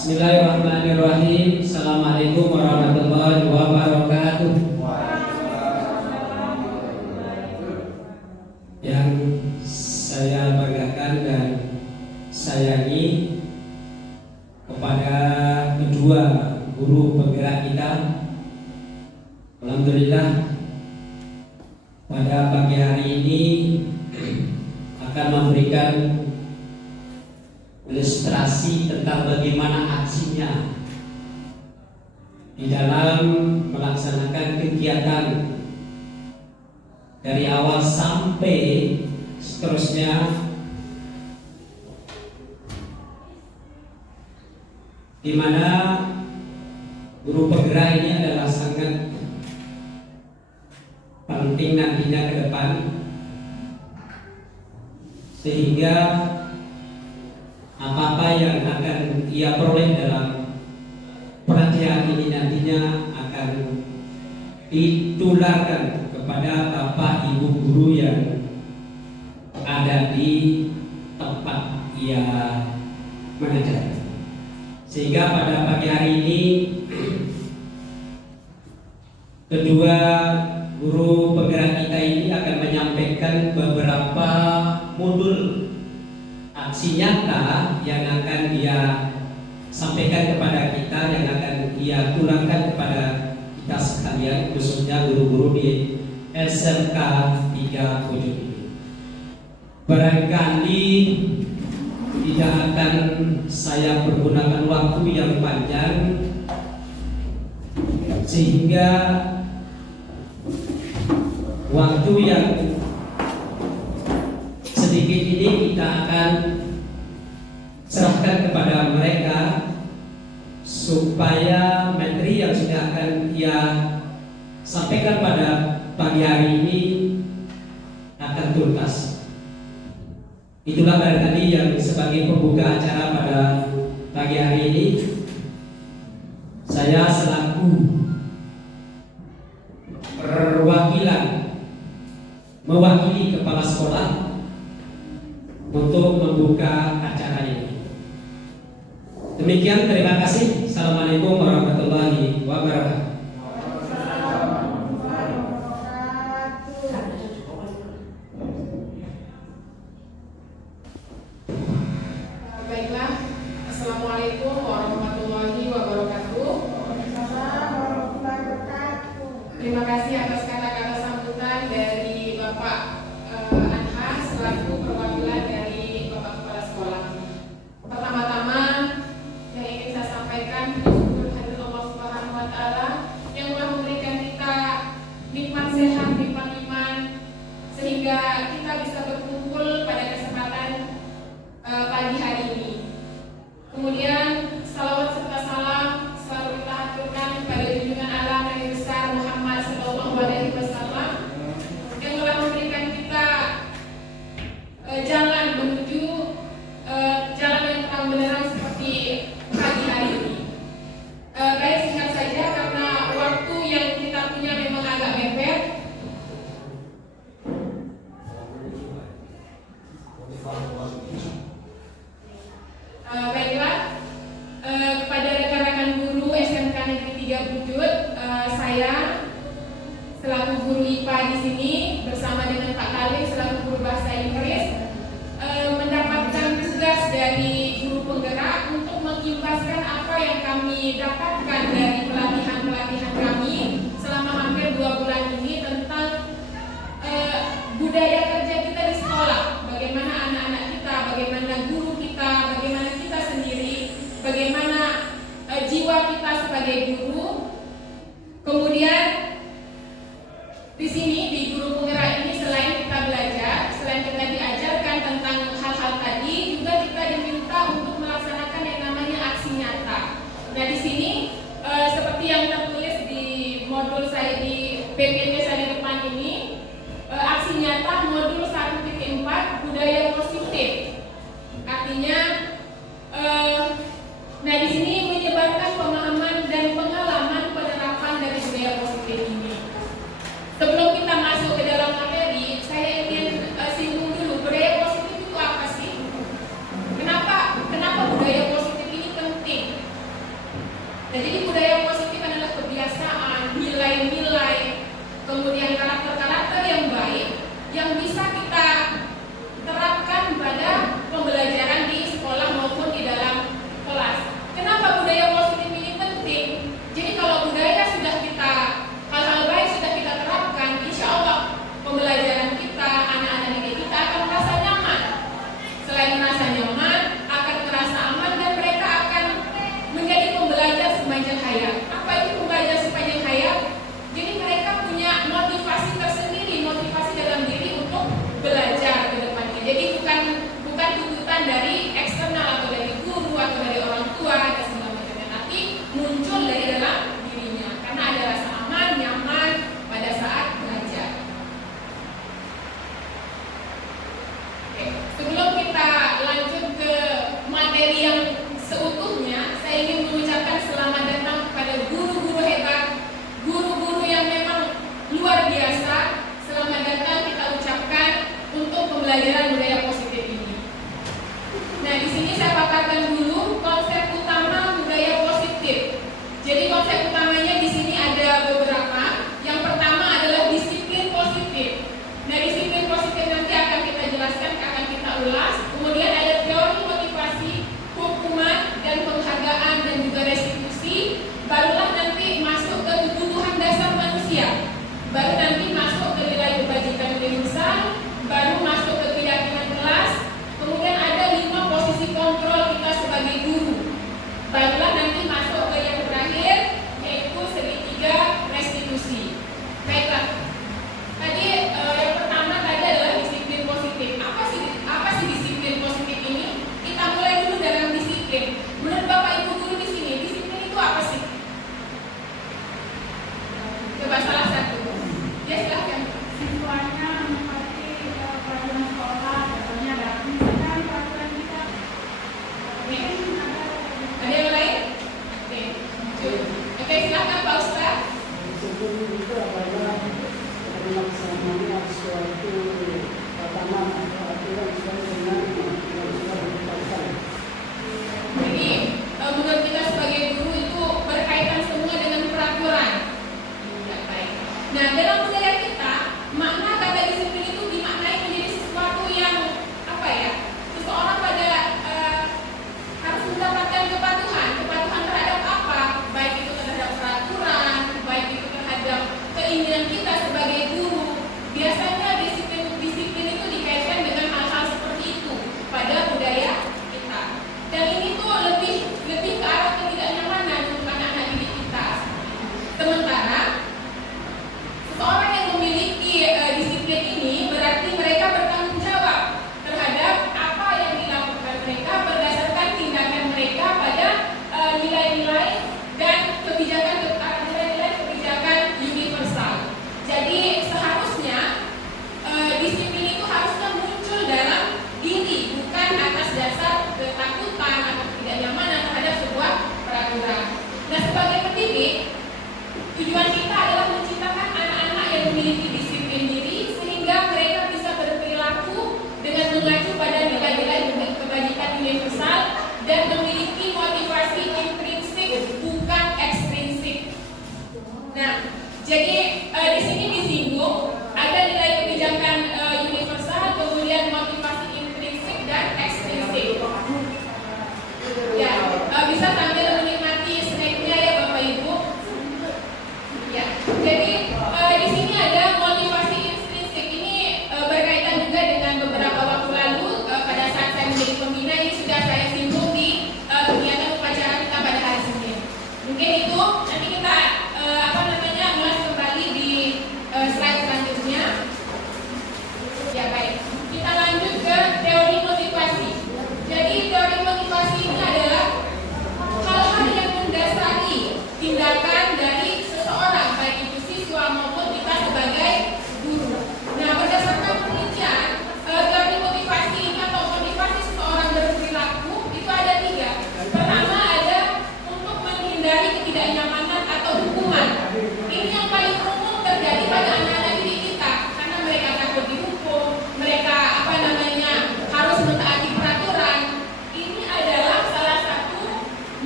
Bismillahirrahmanirrahim. Assalamualaikum warahmatullahi wabarakatuh. Yang saya banggakan dan sayangi kepada kedua guru penggerak kita, alhamdulillah pada pagi hari ini akan memberikan ilustrasi tentang bagaimana aksinya di dalam melaksanakan kegiatan dari awal sampai seterusnya, di mana guru penggerak ini adalah sangat penting nantinya ke depan, sehingga apa-apa yang akan ia peroleh dalam pelatihan ini nantinya akan ditularkan kepada bapak ibu guru yang ada di tempat ia mengajar. Sehingga pada pagi hari ini kedua guru penggerak kita ini akan menyampaikan beberapa modul aksi nyata yang akan dia sampaikan kepada kita, yang akan dia tularkan kepada kita sekalian, khususnya guru-guru di SMK 3 Pojok ini. Barangkali tidak akan saya pergunakan waktu yang panjang, sehingga waktu yang sedikit ini kita akan serahkan kepada mereka supaya materi yang sudah akan ia sampaikan pada pagi hari ini akan tuntas. Itulah barangkali yang sebagai pembuka acara pada pagi hari ini saya selaku perwakilan mewakili kepala sekolah untuk membuka acara ini. Demikian, terima kasih. Assalamualaikum warahmatullahi wabarakatuh. Baiklah, Assalamualaikum warahmatullahi wabarakatuh. Terima kasih atas kata-kata sambutan dari Bapak Anhar selaku perwakilan dari Bapak Kepala Sekolah. Pertama-tama yang ingin saya sampaikan, bersyukur kehadirat Allah Subhanahu wa Ta'ala yang telah memberikan kita nikmat sehat, nikmat iman, sehingga kita bisa berkumpul pada kesempatan pagi hari ini. Kemudian salawat serta salam selalu kita haturkan kepada junjungan Allah Nabi besar Muhammad Sallallahu Alaihi Wasallam yang telah memberikan kita jalan menuju jalan yang terang benderang seperti pagi hari ini. Baik, singkat saja karena waktu yang kita punya memang agak mepet. Baiklah, kepada rekan-rekan guru SMK Negeri 3 Bujut, saya selaku guru IPA di sini bersama dengan Pak Khalid selaku guru bahasa Inggris mendapatkan tugas dari guru penggerak untuk mengimbaskan apa yang kami dapatkan dari pelatihan-pelatihan kami selama hampir 2 bulan ini tentang budaya kerja kita di sekolah, bagaimana anak-anak kita, bagaimana guru kita, bagaimana kita sendiri, bagaimana jiwa kita sebagai guru. Kemudian di sini di guru penggerak ini selain kita belajar, selain kita diajarkan tentang hal-hal tadi, juga kita diminta untuk melaksanakan yang namanya aksi nyata. Nah di sini seperti yang tertulis di modul saya di PPT saya di depan ini, aksi nyata modul 1.4 budaya positif. Artinya, nah di sini menyebarkan pemahaman dan pengalaman penerapan dari budaya positif ini. Sebelum kita masuk ke dalam materi, saya ingin singgung dulu budaya positif itu apa sih? Kenapa budaya positif ini penting? Jadi menurut kita sebagai guru itu berkaitan semua dengan peraturan. Ya, baik. Nah, dalam budaya kita, makna kata disiplin itu dimaknai menjadi sesuatu yang apa ya? Seseorang pada harus mendapatkan kepatuhan terhadap apa? Baik itu terhadap peraturan, baik itu terhadap keinginan kita sebagai guru. Biasanya disiplin itu dikaitkan dengan hal-hal seperti itu pada budaya kita. Dan ini tuh lebih ke arah ketidaknyamanan untuk anak-anak didik kita. Sementara seseorang yang memiliki disiplin ini berarti mereka bertanggung jawab terhadap apa yang dilakukan mereka berdasarkan tindakan mereka pada nilai-nilai dan kebijakan universal. Jadi seharusnya disiplin itu harusnya muncul dalam diri, bukan atas dasar ketakutan atau ketidaknyamanan terhadap sebuah peraturan. Nah, sebagai pendidik, tujuan kita adalah menciptakan anak-anak yang memiliki disiplin diri sehingga mereka bisa berperilaku dengan mengacu pada nilai-nilai kebajikan universal dan memiliki motivasi intrinsik bukan ekstrinsik. Nah, jadi di sini disinggung ada nilai kebijakan universal, kemudian motivasi intrinsik dan ekstrinsik. Ya, bisa sambil menikmati snacknya ya Bapak Ibu. Ya, jadi di sini ada motivasi intrinsik. Ini berkaitan juga dengan beberapa waktu lalu pada saat saya menjadi pembina, ini sudah saya singgung di kegiatan upacara kita pada hari Senin. Mungkin itu nanti kita mulai kembali di slide selanjutnya. Ya baik, kita lanjut ke teori motivasi. Jadi teori motivasi ini adalah hal-hal yang mendasari tindakan dari seseorang, baik itu siswa maupun kita sebagai guru. Nah, berdasarkan penelitian, teori motivasi ini atau motivasi seseorang berperilaku itu ada 3. Pertama ada untuk menghindari ketidaknyamanan atau hukuman. Ini yang paling umum terjadi pada anak-anak didik kita karena mereka takut dihukum, mereka harus mentaati peraturan. Ini adalah salah satu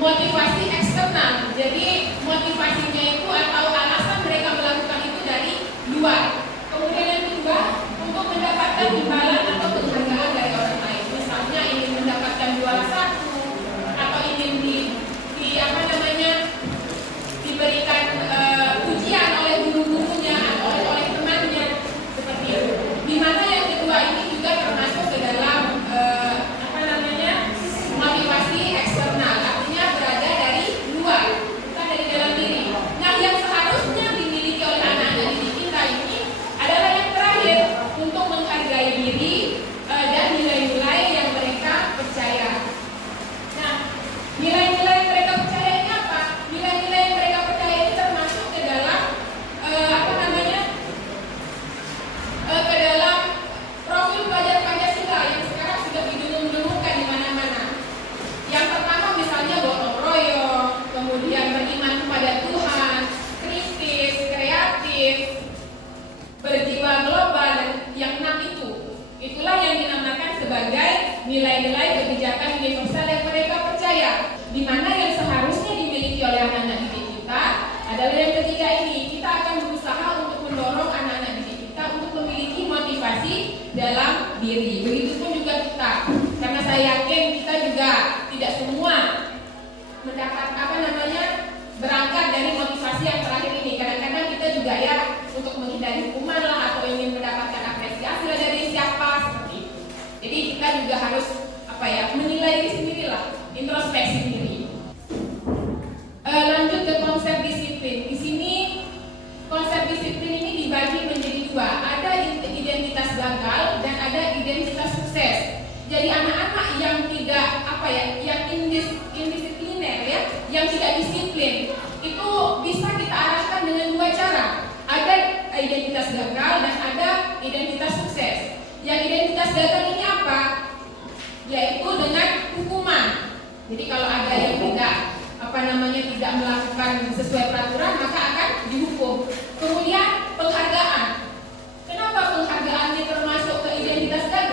motivasi eksternal. Jadi motivasinya itu atau alasan mereka melakukan itu dari luar. Kemudian yang kedua, untuk mendapatkan imbalan atau penghargaan dari orang lain. Misalnya ingin mendapatkan juara 1 atau ingin diberikan ujian oleh guru-gurunya atau oleh temannya seperti itu. Dimana yang kedua ini juga termasuk ke dalam motivasi eksternal, artinya berada dari luar, bukan dari dalam diri. Nah, yang seharusnya dimiliki oleh anak-anak didik kita ini adalah yang terakhir, untuk menghargai diri dan nilai-nilai yang mereka percaya. Nah, nilai-nilai yang mereka percaya ini apa? Nilai-nilai yang mereka percaya ini termasuk ke dalam ke dalam profil pelajar Pancasila yang sekarang sudah didengung-dengungkan di mana-mana. Yang pertama misalnya gotong royong, kemudian beriman kepada Tuhan, kritis, kreatif, berjiwa global, dan yang 6 itu. Itulah yang dinamakan sebagai nilai-nilai kebijakan universal yang mereka percaya. Di mana yang seharusnya dimiliki oleh anak-anak didik kita adalah yang ketiga ini. Kita akan berusaha untuk mendorong anak-anak didik kita untuk memiliki motivasi dalam diri. Begitupun juga kita, karena saya yakin kita juga tidak semua mendapat berangkat dari motivasi yang terakhir ini. Kadang-kadang kita juga ya untuk menghindari hukuman lah atau ingin mendapatkan apresiasi lah dari siapa seperti itu. Jadi kita juga harus menilai diri sendiri lah, introspeksi diri. Lanjut ke konsep disiplin. Di sini konsep disiplin ini dibagi menjadi 2. Ada identitas gagal dan ada identitas sukses. Jadi anak-anak yang tidak yang indisipliner ya, yang tidak disiplin, itu bisa kita arahkan dengan 2 cara. Ada identitas gagal dan ada identitas sukses. Yang identitas gagal ini apa? Yaitu dengan hukuman. Jadi kalau ada yang tidak tidak melakukan sesuai peraturan, maka akan dihukum. Kemudian penghargaan. Kenapa penghargaannya termasuk ke identitas gagal?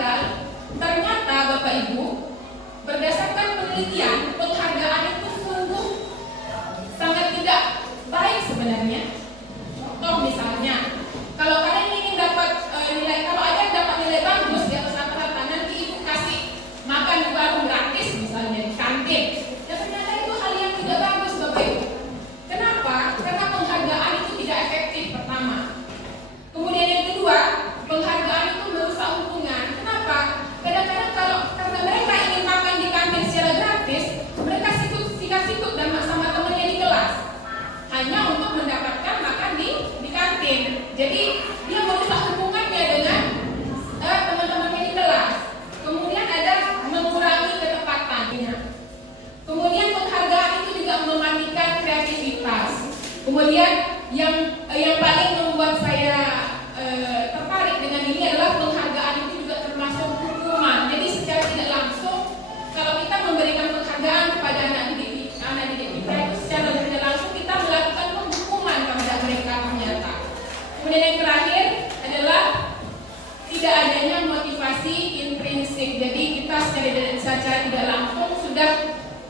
mematikan kreativitas. Kemudian yang paling membuat saya tertarik dengan ini adalah penghargaan itu juga termasuk hukuman. Jadi secara tidak langsung kalau kita memberikan penghargaan kepada anak didik kita itu secara tidak langsung kita melakukan penghukuman kepada mereka ternyata. Kemudian yang terakhir adalah tidak adanya motivasi intrinsik. Jadi kita secara tidak langsung sudah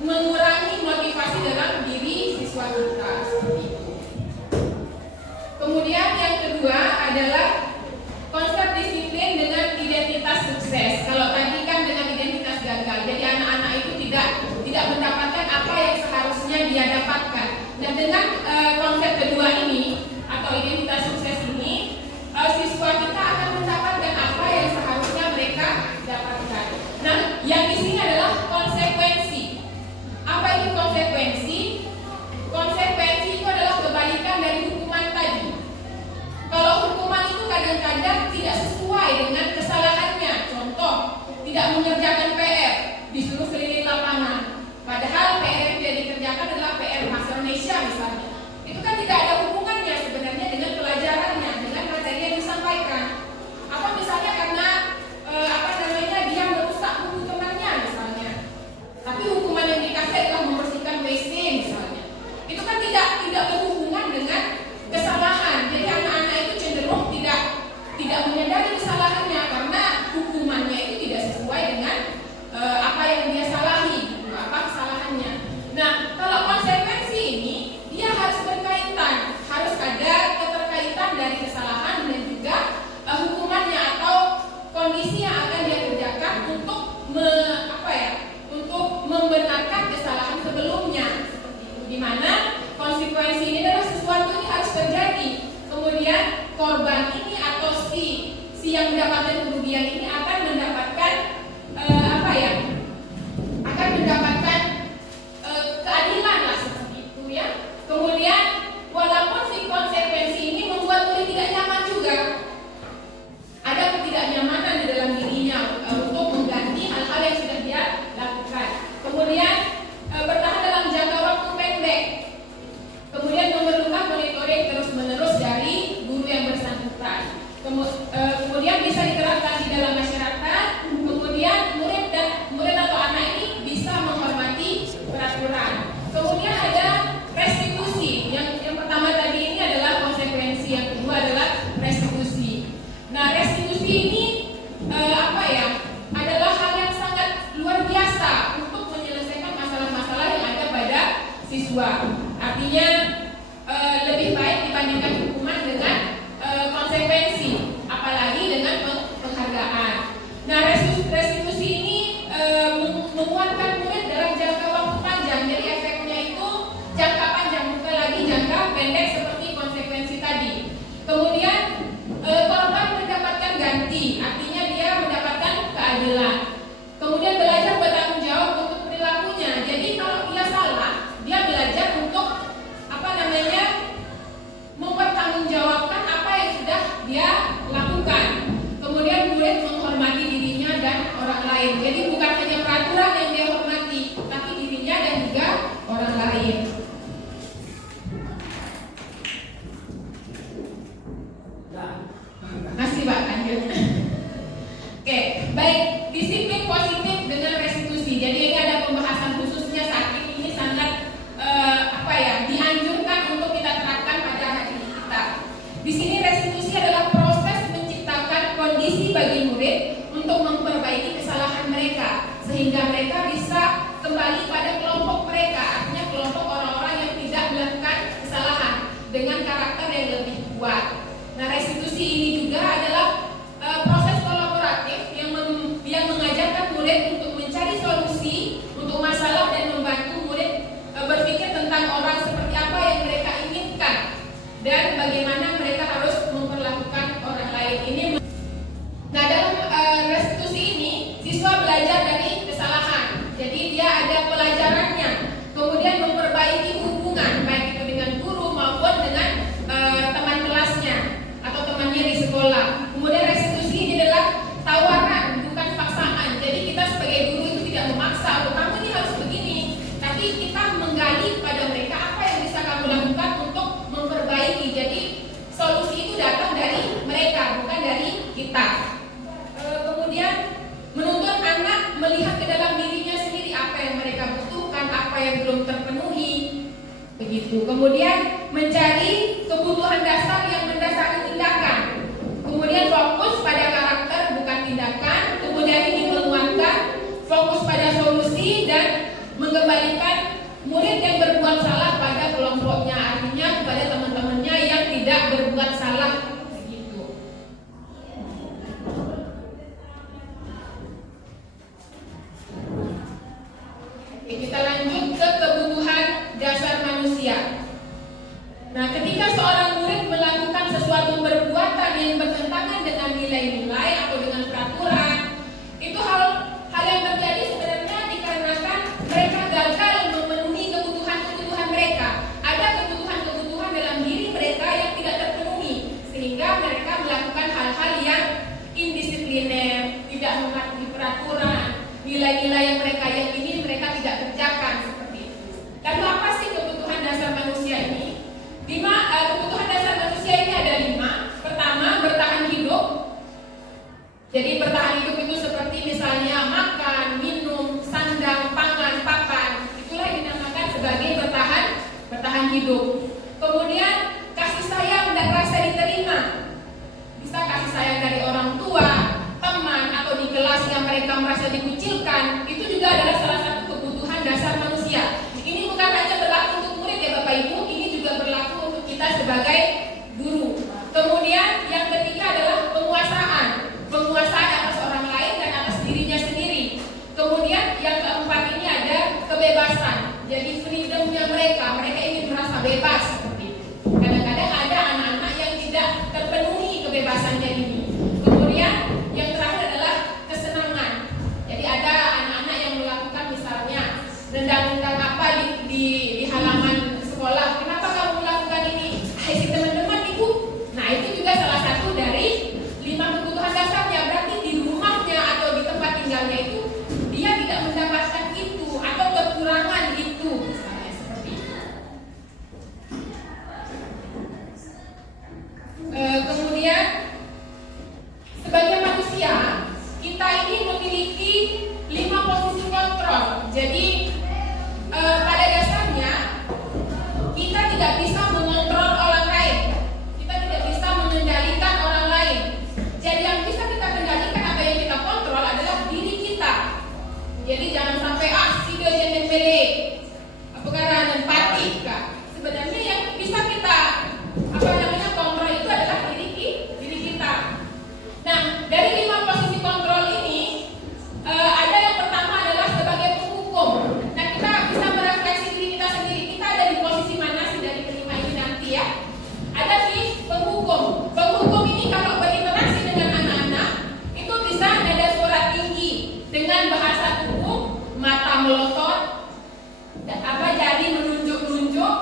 mengurangi motivasi dalam diri siswa kita. Seperti itu. Kemudian yang kedua adalah konsep disiplin dengan identitas sukses. Kalau tadi kan dengan identitas gagal. Jadi anak-anak itu tidak mendapatkan apa yang seharusnya dia dapatkan. Dan dengan konsep kedua ini atau identitas sukses ini, siswa kita akan mendapatkan apa yang seharusnya mereka dapatkan. Nah, yang di sini adalah konsekuensi. Apa itu konsekuensi? Konsekuensi itu adalah kebalikan dari hukuman tadi. Kalau hukuman itu kadang-kadang tidak sesuai dengan kesalahannya. Contoh, tidak mengerjakan PR, disuruh keliling lapangan. Padahal PR yang tidak dikerjakan adalah PR bahasa Indonesia misalnya. Itu kan tidak ada hubungannya sebenarnya dengan pelajarannya, dengan materi yang disampaikan. Apa misalnya karena dia merusak buku temannya misalnya. Tapi hukuman yang dikasih adalah membersihkan WC misalnya. Itu kan tidak berhubungan dengan kesalahan. Jadi anak-anak itu cenderung tidak menyadari kesalahannya karena hukumannya itu tidak sesuai dengan apa yang dia salahi, apa kesalahannya. Nah, kalau konsekuensi ini dia harus berkaitan, harus ada keterkaitan dari kesalahan dan juga hukumannya atau kondisi yang akan dia kerjakan untuk untuk membenarkan kesalahan sebelumnya. Di mana konsekuensi ini adalah sesuatu yang harus terjadi. Kemudian korban ini atau si yang mendapatkan kerugian ini akan mendapatkan akan mendapatkan keadilan lah seperti itu ya. Kemudian walaupun si konsekuensi ini membuat murid tidak nyaman juga, ada ketidaknyamanan di dalam dirinya untuk mengganti hal-hal yang sudah dia lakukan. Kemudian bertahan dalam jangka waktu pendek. Kemudian memerlukan monitoring terus-menerus dari guru yang bersangkutan. Kemudian bisa diterapkan di dalam masyarakat. Kemudian murid atau anak ini bisa menghormati peraturan. Kemudian ada restitusi. Yang pertama tadi ini adalah konsekuensi, yang kedua adalah restitusi. Nah, restitusi ini adalah hal yang sangat luar biasa untuk menyelesaikan masalah-masalah yang ada pada siswa. Artinya lebih baik dibandingkan hukuman dengan konsekuensi, apalagi dengan penghargaan. Nah, restitusi ini menguatkan murid dalam jangka waktu panjang. Jadi efeknya itu jangka panjang, bukan lagi jangka pendek seperti konsekuensi tadi. Kemudian korban mendapatkan ganti, artinya dia mendapatkan keadilan. Kemudian belajar bertanggung jawab untuk perilakunya. Jadi kalau dia salah, dia belajar untuk mempertanggungjawabkan apa yang sudah dia lakukan. Kemudian murid menghormati dirinya dan orang lain. Jadi bukan hanya peraturan yang dia hormati, tapi dirinya dan juga orang lain. Masih Pak, lanjut. Oke, baik. Disiplin positif dengan restitusi. Jadi ini ada pembahasan khususnya saat ini sangat dianjurkan untuk kita terapkan pada anak didik kita. Di sini restitusi adalah proses menciptakan kondisi bagi murid untuk memperbaiki kesalahan mereka sehingga mereka bisa kembali pada kelompok mereka, artinya kelompok orang-orang yang tidak melakukan kesalahan dengan karakter yang lebih kuat. Nah, restitusi ini juga adalah proses kolaboratif yang mengajarkan murid untuk mencari solusi untuk masalah dan membantu murid berpikir tentang orang seperti apa yang mereka inginkan dan bagaimana mereka harus memperlakukan orang lain ini. Nah, dalam restitusi ini siswa belajar dari kesalahan. Jadi dia ada pelajarannya. Kemudian memperbaiki hubungan baik itu dengan guru maupun dengan teman kelasnya atau temannya di sekolah. Kemudian restitusi ini adalah tawaran, bukan paksaan. Jadi kita sebagai guru itu tidak memaksa, kamu ini harus begini, tapi kita menggali pada belum terpenuhi. Begitu. Kemudian mencari kebutuhan dasar yang mendasari tindakan. Kemudian fokus pada karakter bukan tindakan. Kemudian ini menguatkan fokus pada solusi dan mengembalikan murid yang berbuat salah pada kelompoknya, artinya kepada teman-temannya yang tidak berbuat salah. Begitu. Oke, kita lanjut ke kebutuhan dasar manusia. Nah, ketika seorang murid melakukan sesuatu perbuatan yang bertentangan dengan nilai-nilai atau dengan peraturan, itu hal yang terjadi sebenarnya dikarenakan mereka gagal memenuhi kebutuhan mereka. Ada kebutuhan dalam diri mereka yang tidak terpenuhi, sehingga mereka melakukan hal-hal yang indisipliner, tidak mematuhi peraturan, nilai-nilai yang mereka yakini mereka tidak kerjakan seperti itu. Lalu apa sih kebutuhan dasar manusia ini? Kebutuhan dasar manusia ini ada 5. Pertama, bertahan hidup. Jadi bertahan hidup itu seperti misalnya makan, minum, sandang, pangan, papan. Itulah yang dinamakan sebagai bertahan hidup. Kemudian kasih sayang dan rasa diterima. Bisa kasih sayang dari orang tua, teman, atau di kelas yang mereka merasa dikucilkan. Itu juga adalah salah satu kebutuhan dasar manusia. Ini bukan hanya berlaku untuk murid ya Bapak Ibu, ini juga berlaku untuk kita sebagai guru. Kemudian yang ketiga adalah penguasaan atas orang lain dan atas dirinya sendiri. Kemudian yang keempat ini ada kebebasan. Jadi freedomnya mereka ingin merasa bebas seperti itu. Kadang-kadang ada anak-anak yang tidak terpenuhi kebebasannya ini. Kemudian yang terakhir adalah kesenangan. Jadi ada anak-anak yang melakukan misalnya nendang-nendang apa di halaman sekolah. Kenapa kamu melakukan ini? Isi teman-teman ibu. Nah itu juga salah satu dari 5 kebutuhan dasarnya. Berarti di rumahnya atau di tempat tinggalnya itu dia tidak mendapatkan itu atau kekurangan itu, misalnya seperti itu. Kemudian sebagai manusia kita ini memiliki 5 posisi kontrol. Jadi pada dasarnya kita tidak bisa mengontrol orang lain. Kita tidak bisa mengendalikan orang lain. Jadi yang bisa kita kendalikan atau yang kita kontrol adalah diri kita. Jadi jangan sampai si dia jangan beli perkara empati kak. Sebenarnya yang bisa kita kontrol itu adalah diri kita. Nah, dari 5 posisi kontrol ini ada yang pertama adalah sebagai penghukum. Nah, kita bisa merefleksi diri kita sendiri. Kita ada di posisi mana sih dari kelima ini nanti ya? Ada di penghukum. Penghukum ini kalau berinteraksi dengan anak-anak itu bisa nada suara tinggi dengan bahasa tubuh, mata melotot, jari menunjuk-nunjuk,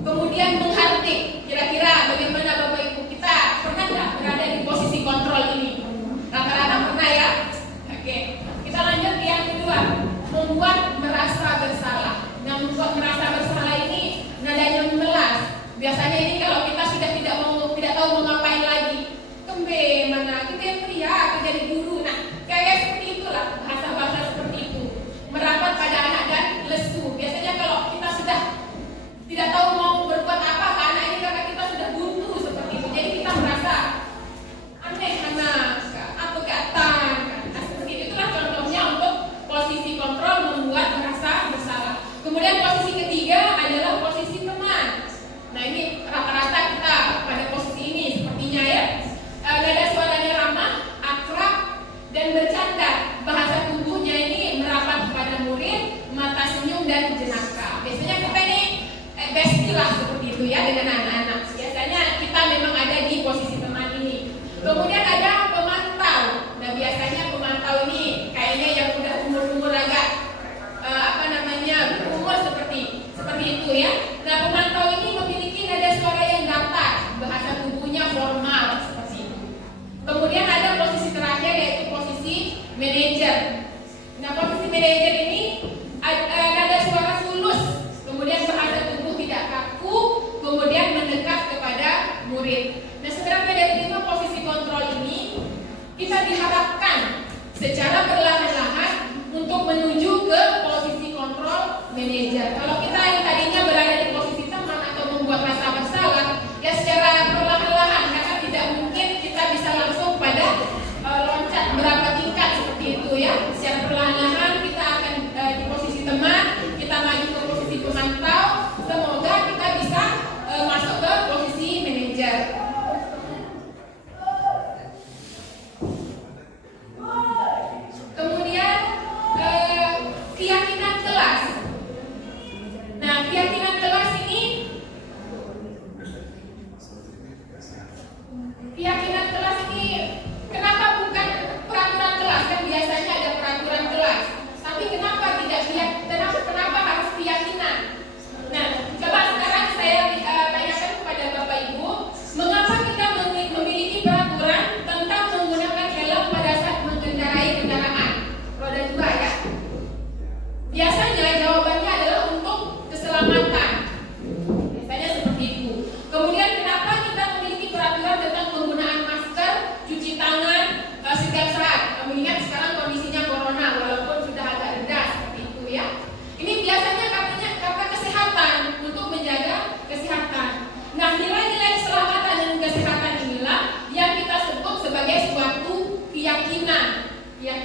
kemudian menghardik. Kira-kira bagaimana Bapak Ibu, kita pernah nggak berada di posisi kontrol ini? Rata-rata pernah ya? Oke, kita lanjut ke yang kedua, membuat merasa bersalah. Nah, membuat merasa bersalah ini nadanya memelas. Biasanya ini kalau kita sudah tidak tahu mau ngapain lagi, kembe mana kita yang pria atau jadi guru. Nah, kayak seperti itulah bahasa-bahasa seperti itu merapat pada anak dan lesu. Biasanya kalau kita sudah tidak tahu mau berbuat apa ke anak ini karena kita sudah buntu seperti itu. Jadi kita merasa aneh anak, apa keatan. Nah, seperti itulah contohnya untuk posisi kontrol membuat merasa bersalah. Kemudian posisi ketiga adalah posisi teman. Nah ini rata-rata kita pada posisi ini sepertinya ya. Nada suaranya ramah, akrab, dan bercanda. Bahasa tubuhnya ini merapat kepada murid, mata senyum dan jenaka. Biasanya kita ini bestie lah seperti itu ya dengan anak-anak. Biasanya kita memang ada di posisi teman ini. Kemudian ada pemantau. Nah biasanya pemantau ini kayaknya yang udah umur-umur agak umur seperti itu ya. Nah pemantau ini memiliki nada suara yang datar, bahasa tubuhnya formal seperti itu. Kemudian ada posisi terakhir yaitu posisi manajer. Nah posisi manajer ini nada suara tulus, kemudian bahasa tubuh tidak kaku, kemudian mendekat kepada murid. Nah sebenarnya dari 5 posisi kontrol ini kita diharapkan secara perlahan-lahan untuk menuju ke posisi kontrol manajer.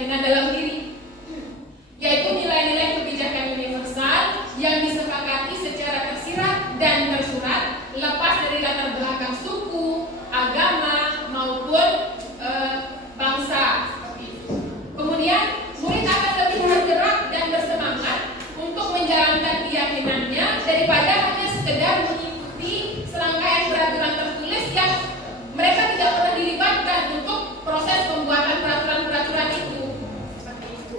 keyakinan dalam diri, yaitu nilai-nilai kebijakan universal yang disepakati secara tersirat dan tersurat, lepas dari latar belakang suku, agama maupun bangsa. Kemudian murid akan lebih bergerak dan bersemangat untuk menjalankan keyakinannya daripada hanya sekedar mengikuti serangkaian peraturan tertulis yang mereka tidak pernah dilibatkan untuk proses pembuatan peraturan-peraturan itu. Seperti itu.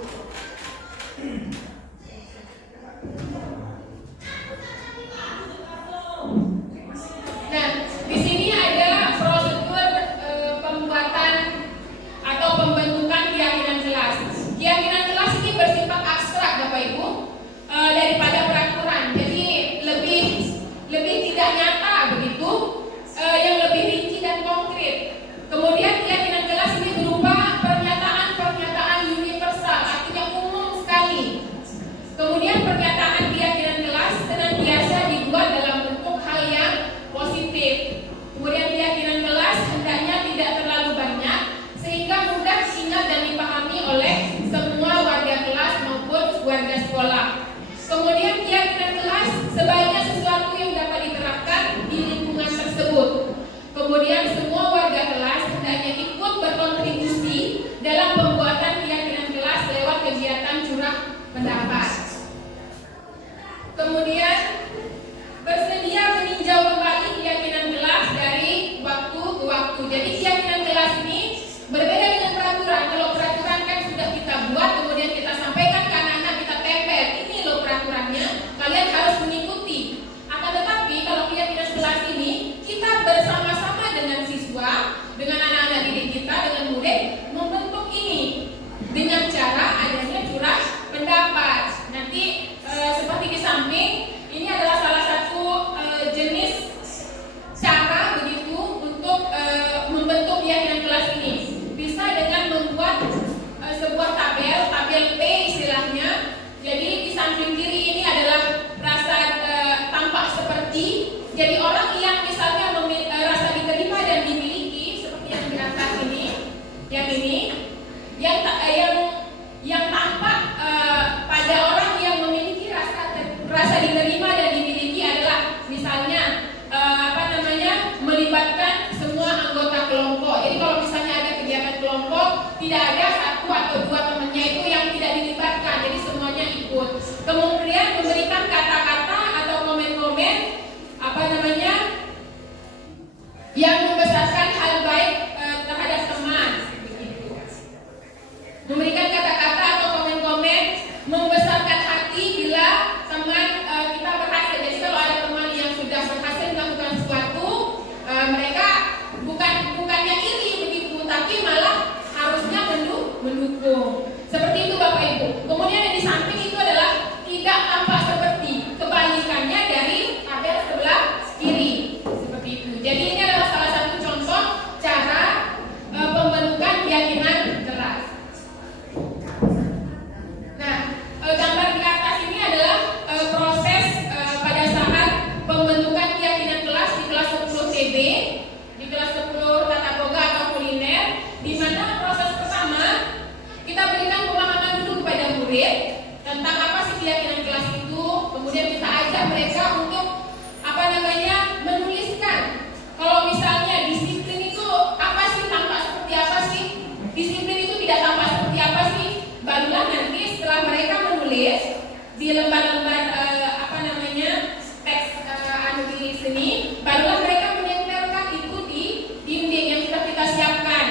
Nah, di sini ada prosedur pembuatan atau pembentukan keyakinan kelas. Keyakinan kelas ini bersifat abstrak, Bapak Ibu, daripada peraturan. Jadi lebih tidak nyata begitu, yang lebih rinci dan konkret. Kemudian keyakinan kelas ini berupa pernyataan-pernyataan universal, artinya umum sekali. Kemudian pernyataan keyakinan kelas senantiasa dibuat dalam bentuk hal yang positif. Kemudian keyakinan kelas hendaknya tidak terlalu banyak sehingga mudah diingat dan dipahami oleh semua warga kelas maupun warga sekolah. Kemudian keyakinan kelas sebaiknya sesuatu yang dapat diterapkan di lingkungan tersebut. Kemudian semua warga kelas hendaknya ikut berkontribusi dalam pembuatan keyakinan kelas lewat kegiatan curah pendapat. Kemudian bersedia meninjau kembali keyakinan kelas dari waktu ke waktu. Jadi keyakinan kelas ini berbeda dengan peraturan. Kalau peraturan kan sudah kita buat, kemudian kita sampaikan ke anak-anak, kita tempel, ini loh peraturannya, kalian harus mengikuti. Akan tetapi kalau keyakinan kelas ini kita bersama-sama dengan siswa, dengan anak-anak didik kita, dengan murid, membentuk ini dengan cara adanya curah pendapat. Nanti seperti di samping, ini adalah salah satu jenis cara begitu untuk membentuk keyakinan kelas ini. Bisa dengan membuat sebuah tabel P istilahnya. Jadi di samping kiri ini adalah rasa tampak seperti. Jadi orang yang misalnya rasa diterima dan dimiliki seperti yang di atas ini, yang tampak pada orang yang memiliki rasa diterima dan dimiliki adalah misalnya melibatkan semua anggota kelompok. Jadi kalau misalnya ada kegiatan kelompok, tidak ada satu atau dua temannya itu yang tidak dilibatkan, jadi semuanya ikut. Kemudian memberikan kata-kata atau komen-komen yang membesarkan hal baik terhadap teman. Memberikan kata-kata atau komen-komen membesarkan hati bila teman kita berhasil. Jadi kalau ada teman yang sudah berhasil melakukan sesuatu, mereka bukannya iri begitu, tapi malah harusnya mendukung. Seperti itu Bapak Ibu. Kemudian yang di samping itu adalah tidak tampak seperti, kebalikannya dari tabel sebelah kiri. Seperti itu. Jadi ini adalah salah satu contoh cara pembentukan keyakinan kelas. Nah, gambar di atas ini adalah proses pada saat pembentukan keyakinan kelas di kelas 10 TB, di kelas 10 tata boga atau kuliner, di mana proses pertama kita berikan pemahaman dulu kepada murid tentang apa sih keyakinan kelas itu. Kemudian kita ajak mereka untuk menuliskan. Kalau misalnya disiplin itu apa sih, tampak seperti apa sih? Disiplin itu tidak tampak seperti apa sih? Barulah nanti setelah mereka menulis di lembar-lembar teks di sini, barulah mereka menempelkan itu di dinding yang sudah kita siapkan.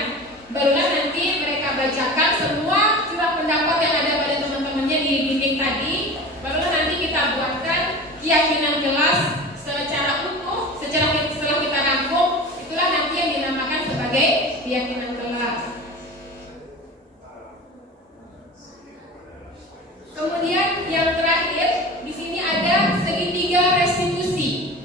Barulah nanti mereka bacakan semua curah pendapat yang ada pada teman-temannya di dinding tadi. Barulah nanti kita buatkan keyakinan kelas secara utuh, setelah kita rangkum, itulah nanti yang dinamakan sebagai keyakinan kelas. Kemudian yang terakhir di sini ada segitiga restitusi.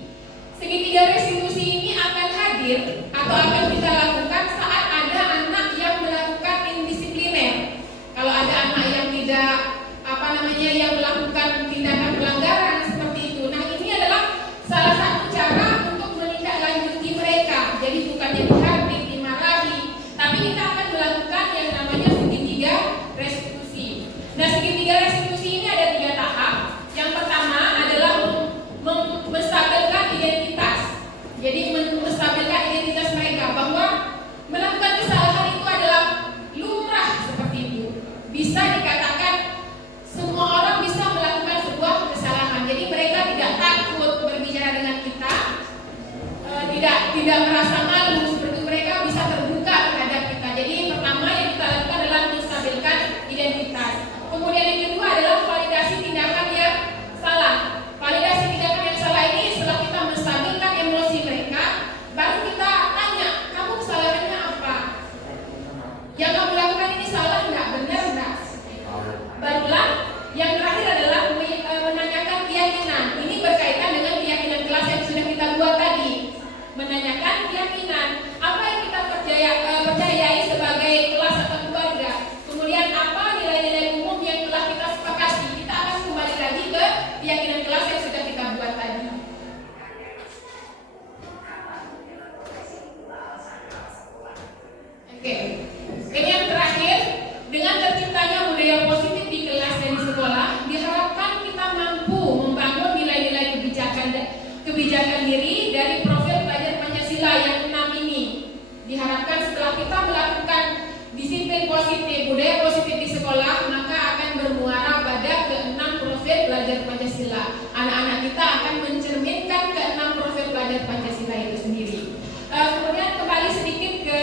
Segitiga restitusi ini akan hadir atau akan kita lakukan saat ada anak yang melakukan indisipliner. Kalau ada anak yang tidak yang melakukan tindakan pelanggaran seperti itu. Nah, ini adalah salah satu cara untuk menindaklanjuti mereka. Jadi bukannya dihardik, dimarahi, tidak merasa malu, seperti mereka bisa terbuka terhadap kita. Jadi pertama yang kita lakukan adalah menstabilkan identitas. Kemudian yang kedua adalah validasi tindakan yang salah. Validasi tindakan yang salah ini setelah kita menstabilkan emosi mereka, baru kita tanya, kamu kesalahannya apa? Yang kamu lakukan ini salah enggak? Benar enggak? Barulah yang terakhir adalah menanyakan keyakinan. Ini berkaitan dengan keyakinan kelas yang sudah kita buat tadi. Menanyakan keyakinan, apa yang kita percayai sebagai kelas atau keluarga. Kemudian apa nilai-nilai umum yang telah kita sepakati. Kita akan kembali lagi ke keyakinan kelas yang sudah kita buat tadi. Oke. Ini yang terakhir, dengan terciptanya budaya positif di kelas dan di sekolah, diharapkan kita mampu membangun nilai-nilai kebijakan diri dari profil pelajar Pancasila yang 6 ini. Diharapkan setelah kita melakukan disiplin positif, budaya positif di sekolah, maka akan bermuara pada ke-6 profil pelajar Pancasila. Anak-anak kita akan mencerminkan ke-6 profil pelajar Pancasila itu sendiri. Kemudian kembali sedikit ke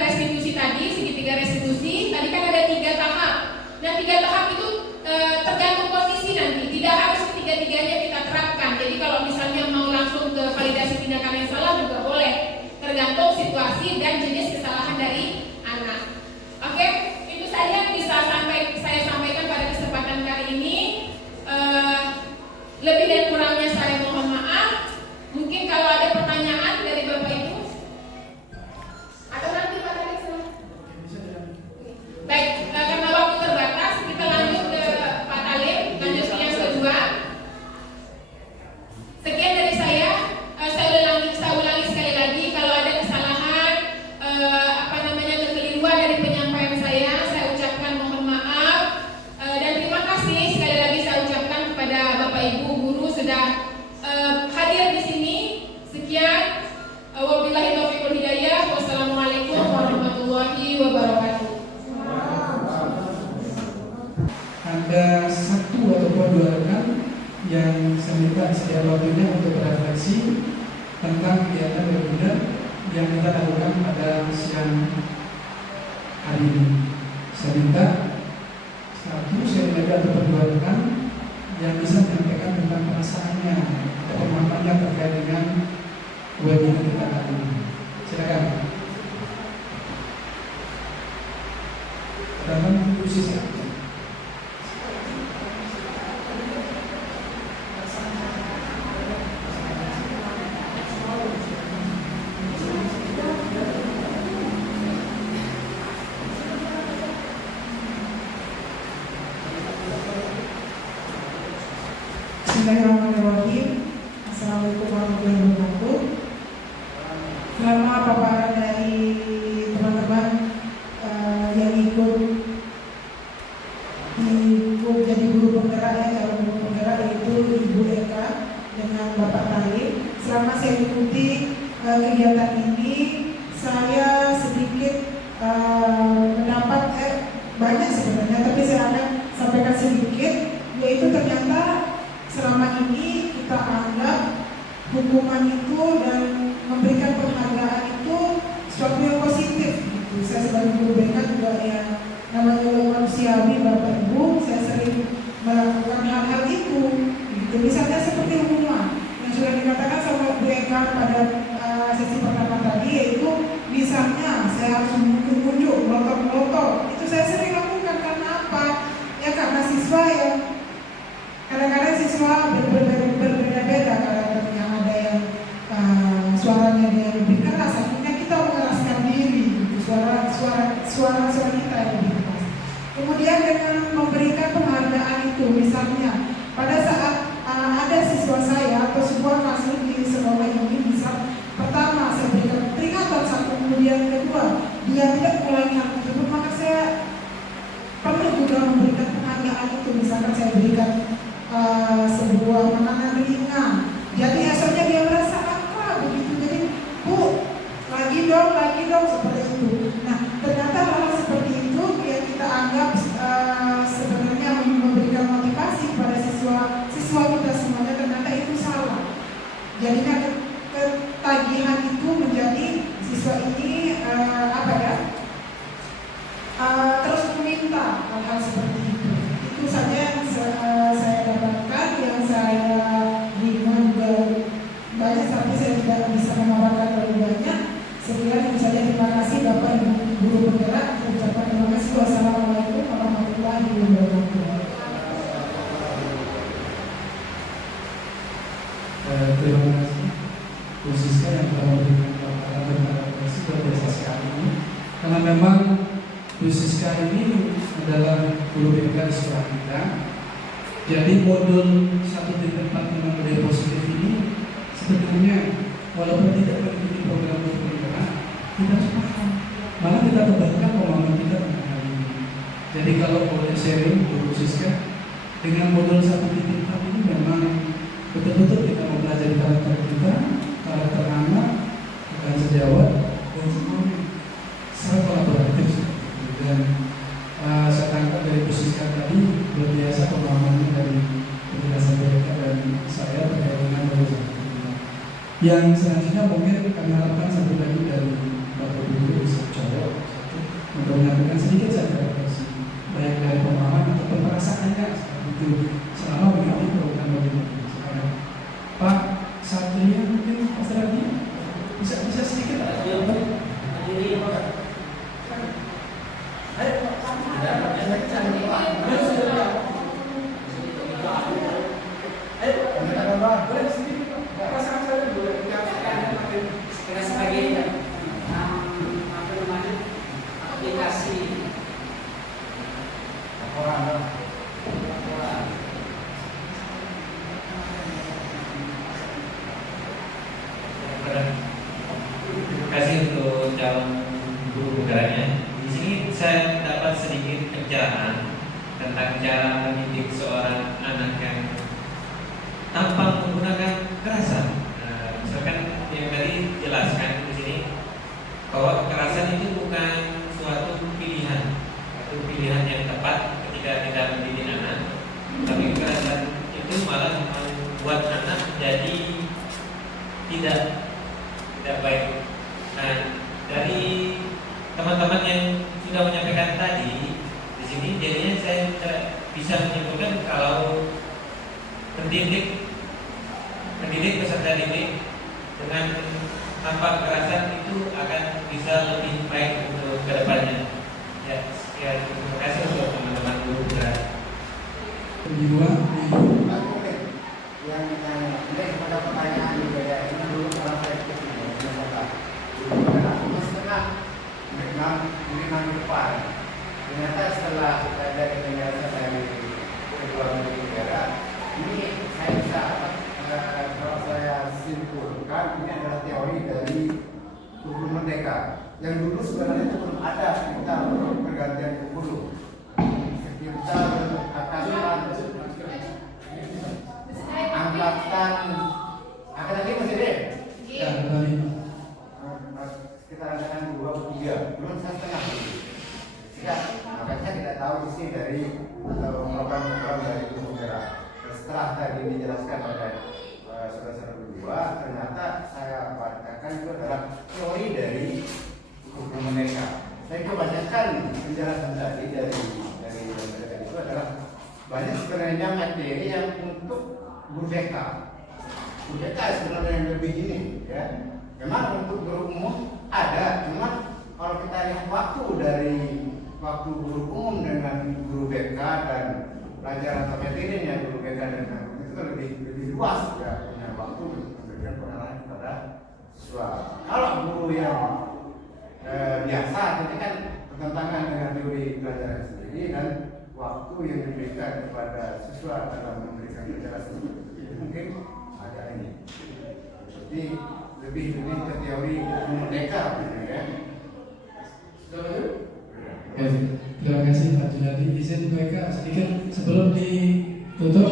restitusi tadi, segitiga restitusi. Tadi kan ada 3 tahap. Nah, 3 tahap itu tergantung kondisi nanti. Tidak harus ketiga-tiganya kita terapkan. Jadi kalau misalnya mau langsung ke validasi tindakan yang salah juga boleh. Tergantung situasi dan jenis kesalahan dari anak. Oke, itu saja yang bisa saya sampaikan pada kesempatan kali ini. Lebih dan kurangnya saya mohon maaf. Mungkin kalau ada pertanyaan dari Bapak Ibu. Atau nanti Pak Talim salah. Baik, karena waktu terbatas, kita lanjut ke Pak Talim, lanjut ke yang kedua. Sekian dari saya. Saya ulangi sekali lagi, kalau ada kesalahan, kekeliruan dari penyampaian saya ucapkan mohon maaf. Dan terima kasih sekali lagi saya ucapkan kepada Bapak Ibu guru sudah hadir di sini. Sekian. Wabillahi taufiq wal hidayah. Wassalamualaikum warahmatullahi wabarakatuh. Ada satu ataupun 2 rekan yang saya minta setiap waktunya untuk berefleksi tentang kegiatan berbeda yang kita lakukan pada siang hari ini. Saya minta saya minta ataupun 2 rekan yang bisa menyampaikan tentang perasaannya atau pemahamannya terkait dengan webinar kita kali ini. Silakan. Dalam kursi saya. Bismillahirrahmanirrahim. Assalamualaikum warahmatullahi wabarakatuh. Selama paparan dari teman-teman yang ikut jadi guru penggerak calon guru penggerak, yaitu Ibu Eka dengan Bapak Talim. Selama saya ikuti kegiatan ini, saya sedikit mendapat banyak sebenarnya, tapi saya akan sampaikan sedikit, yaitu ternyata selama ini kita anggap hukuman itu dan memberikan penghargaan itu sesuatu yang positif gitu. Saya sebagai guru BK juga ya namanya manusiawi Bapak Ibu, saya sering melakukan hal-hal itu gitu. Misalnya seperti hukuman yang sudah dikatakan sama Bu Eka pada sesi pertama tadi, yaitu misalnya saya harus menunjuk melotot, itu saya sering lakukan. Karena apa? Ya karena siswa yang kadang-kadang siswa berbeda-beda karakternya. Ada yang suaranya dia lebih keras, akhirnya kita mengeraskan diri, suara kita yang lebih keras. Kemudian dengan memberikan penghargaan itu, misalnya pada saat ada siswa saya atau sebuah kasus di sekolah ini, misal pertama saya berikan peringatan satu, kemudian kedua dia tidak mengulangi hal tersebut, maka saya perlu juga memberikan penghargaan itu. Misalkan saya berikan sebuah makanan ringan, jadi esoknya dia merasa apa begitu, jadi Bu lagi dong seperti itu. Nah ternyata hal seperti itu yang kita anggap sebenarnya memberikan motivasi kepada siswa kita semuanya, ternyata itu salah. Jadinya Terima kasih Bu Siska yang telah memberikan paparan tentang refleksi luar biasa sekali ini. Karena memang Bu Siska ini adalah guru BK di sekolah kita. Jadi modul 1.4 dengan budaya positif ini sebetulnya walaupun tidak mengikuti program pemerintah, kita harus paham. Malah kita kembangkan pemahaman kita tentang hal ini. Jadi kalau boleh sharing Bu Siska, dengan modul 1.4 ini memang betul-betul kita mempelajari karakter kita, karakter anak, bukan sejawat, dan semuanya sangat kolaboratif. Dan saya tangkap dari Bu Siska tadi luar biasa pemahamannya dari penjelasan mereka dan saya terkait dengan modul 1.4. Yang selanjutnya mungkin kami harapkan satu lagi dari Bapak Guru bisa jawab untuk menyampaikan sedikit saja refleksi, baik dari pemahaman ataupun perasaannya itu selama mengikuti program modul sekarang. Pak Satria mungkin Pak Satria bisa sedikit Terima kasih untuk calon guru penggeraknya. Di sini saya dapat sedikit pencerahan tentang cara mendidik seorang anak yang tanpa menggunakan kekerasan. Misalkan yang tadi jelaskan di sini bahwa kekerasan itu bukan suatu pilihan, atau pilihan yang tepat ketika kita mendidik anak, tapi kekerasan itu malah membuat anak jadi tidak baik. Nah, dari teman-teman yang sudah menyampaikan tadi di sini, jadinya saya bisa menyimpulkan kalau mendidik peserta didik dengan tanpa kekerasan itu akan bisa lebih baik untuk kedepannya. Ya, sekian. Terima kasih untuk teman-teman guru berat. kedua yang ini pada pertanyaan juga ya, ini dulu kalau saya ikut setengah dengan depan. Ternyata setelah ada penjelasan dari Ketua Menteri Negara, ini saya bisa kalau saya simpulkan ini adalah teori dari kurikulum merdeka yang dulu sebenarnya itu belum ada kita pergantian kurikulum. Kita akan tadi masih deh. Kita angkatan 23, belum setengah. Makanya saya tidak tahu isi dari program dari Guru Merah. Setelah tadi dijelaskan oleh saudara-saudara berdua, ternyata saya bacakan itu adalah teori dari kurikulum mereka. Saya kebanyakan penjelasan tadi dari itu adalah banyak sebenarnya materi yang untuk guru BK. Guru BK sebenarnya yang lebih ini, ya. Memang untuk guru umum ada, cuma kalau kita lihat waktu dari waktu guru umum dengan guru BK dan pelajaran atau materinya guru BK dan itu kan lebih luas ya, punya waktu untuk memberikan pengarahan kepada siswa. Kalau guru yang biasa, ini kan bertentangan dengan teori pelajaran sendiri dan waktu yang diberikan kepada siswa dalam memberikan penjelasan mungkin ada ini. Jadi lebih ke teori merdeka, ya. Terima kasih Pak Junadi. Izin mereka sedikit sebelum ditutup.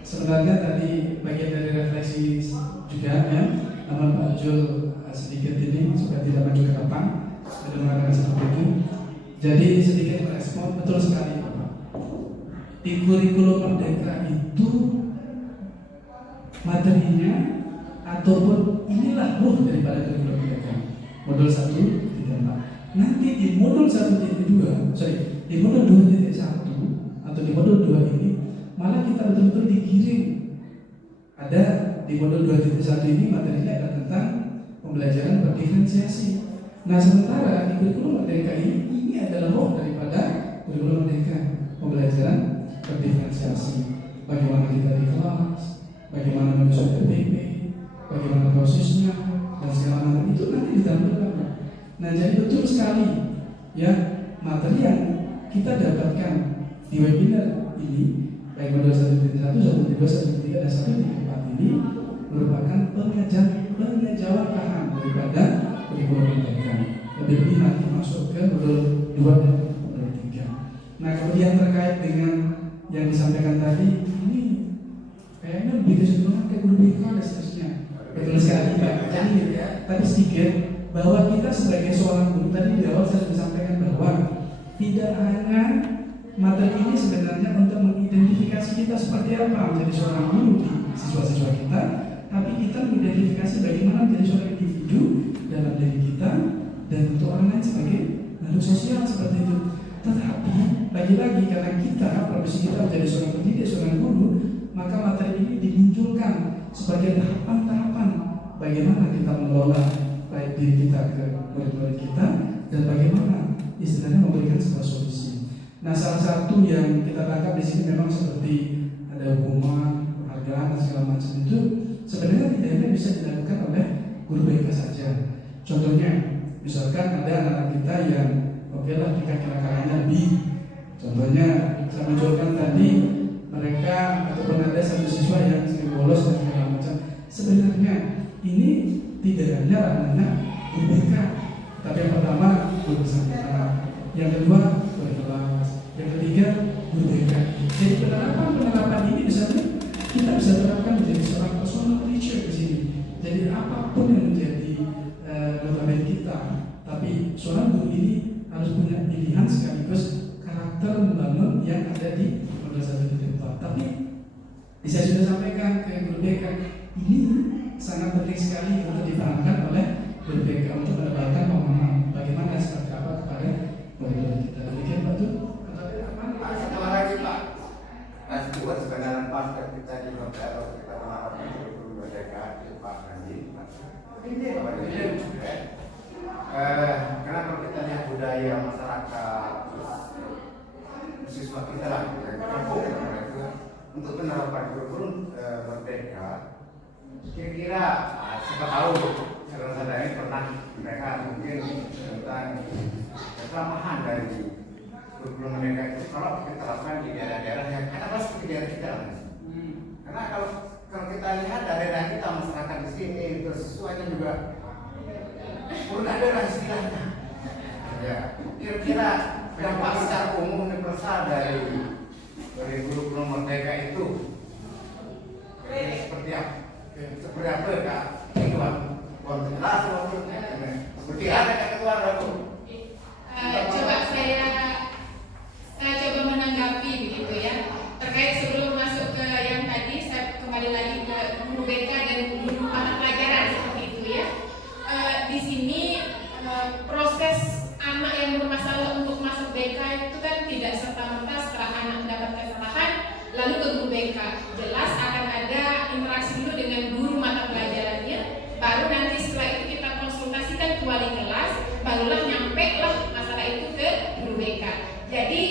Sebenarnya tadi bagian dari refleksi juga ya. Namun Pak Jul sedikit ini supaya tidak maju ke depan. Sudah mengatakan seperti itu. Jadi sedikit merespon, betul sekali Bapak. Di kurikulum merdeka itu materinya ataupun inilah ruh daripada kurikulum merdeka. Modul 1, 3, 4. Nanti di modul 1.2, di modul 2.1 atau di modul 2 ini malah kita betul-betul digiring. Ada di modul 2.1 ini materinya ada tentang pembelajaran berdiferensiasi. Nah sementara di kurikulum merdeka ini adalah roh daripada kurikulum merdeka, pembelajaran berdiferensiasi. Bagaimana kita di kelas, bagaimana menyusun RPP, bagaimana prosesnya, dan segala macam itu nanti ditampilkan. Nah, jadi betul sekali ya, materi yang kita dapatkan di webinar ini, baik modul 1.1, 1.2, 1.3, dan 1.4 ini merupakan pengejauhan paham daripada kurikulum Merdeka. Lebih nanti masuk ke modul 2 dan modul 3. Nah, kemudian terkait dengan yang disampaikan tadi, ini kayaknya lebih kecenderungan ke guru BK dan seterusnya. Betul sekali Pak. Jadi tadi sedikit bahwa kita sebagai seorang guru, tadi di awal saya sudah sampaikan bahwa tidak hanya materi ini sebenarnya untuk mengidentifikasi kita seperti apa menjadi seorang guru di siswa-siswa kita, tapi kita mengidentifikasi bagaimana menjadi seorang individu dalam diri kita dan untuk orang lain sebagai makhluk sosial seperti itu. Tetapi lagi-lagi karena kita profesi kita menjadi seorang pendidik, seorang guru, maka materi ini dimunculkan sebagai tahapan-tahapan bagaimana kita mengelola baik diri kita ke murid-murid kita dan bagaimana istilahnya memberikan sebuah solusi. Nah, salah satu yang kita tangkap di sini memang seperti ada hukuman, penghargaan dan segala macam itu sebenarnya tidak hanya bisa dilakukan oleh guru BK saja. Contohnya, misalkan ada anak-anak kita yang oke lah tingkat kenakalannya lebih. Contohnya saya menunjukkan tadi mereka ataupun ada satu siswa yang sering bolos dan segala macam. Sebenarnya ini tidak hanya ranahnya guru BK, tapi yang pertama guru bersangkutan, yang kedua guru kelas, yang ketiga guru BK. Jadi penerapan ini misalnya kita bisa terapkan menjadi seorang personal teacher di sini. Jadi apapun yang menjadi notabene kita, tapi seorang guru ini harus punya pilihan sekaligus karakter membangun yang ada di modul 1.4. Tapi saya sudah sampaikan ke guru BK, ini sangat penting sekali untuk dipahamkan oleh guru BK untuk mendapatkan pemahaman bagaimana seperti apa kepada murid-murid kita. Demikian Pak Tuh. Satu lagi Pak, Mas buat sebenarnya pas kita di hotel kita melakukan kurikulum Merdeka di Pak Andi. Karena kalau kita lihat budaya masyarakat, siswa kita lah, untuk penerapan kurikulum Merdeka, kira-kira siapa tahu saudara-saudara ini pernah mereka mungkin tentang kelemahan dari kurikulum Merdeka itu kalau kita terapkan di daerah-daerah yang katakanlah seperti daerah kita. Karena kalau kita lihat daerah kita masyarakat di sini itu sesuatu juga belum ada istilahnya. Ya, kira-kira dampak secara umum universal dari kurikulum Merdeka itu seperti apa? Seperti apa Kak? Itu Pak, konsentrasi waktunya seperti apa Kak Ketua Rabu? Coba saya coba menanggapi begitu ya. Terkait sebelum masuk ke yang tadi, saya kembali lagi ke guru BK dan guru mata pelajaran seperti itu ya. Di sini proses anak yang bermasalah untuk masuk BK itu kan tidak serta-merta setelah anak mendapat kesalahan lalu ke guru BK. Jelas akan ada interaksi dulu dengan guru mata pelajarannya, baru nanti setelah itu kita konsultasikan ke wali kelas, barulah nyampe lah masalah itu ke guru BK. Jadi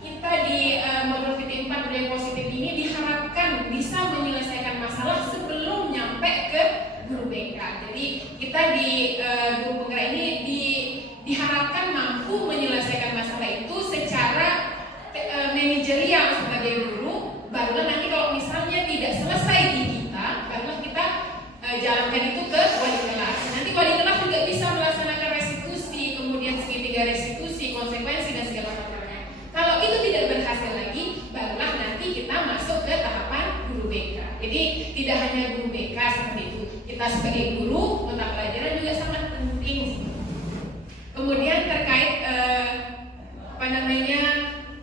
kita di modul 4 budaya positif ini diharapkan bisa menyelesaikan masalah sebelum nyampe ke guru BK. Jadi kita di guru penggerak ini diharapkan mampu menyelesaikan masalah itu secara manajerial sebagai guru, barulah nanti kalau misalnya tidak selesai di kita, barulah kita jalankan itu ke wali kelas. Nanti wali kelas juga bisa melaksanakan restitusi, kemudian segitiga restitusi, konsekuensi dan segala macamnya. Kalau itu tidak berhasil lagi, barulah nanti kita masuk ke tahapan guru BK. Jadi tidak hanya guru BK seperti itu, kita sebagai guru mata pelajaran juga sangat penting. Kemudian terkait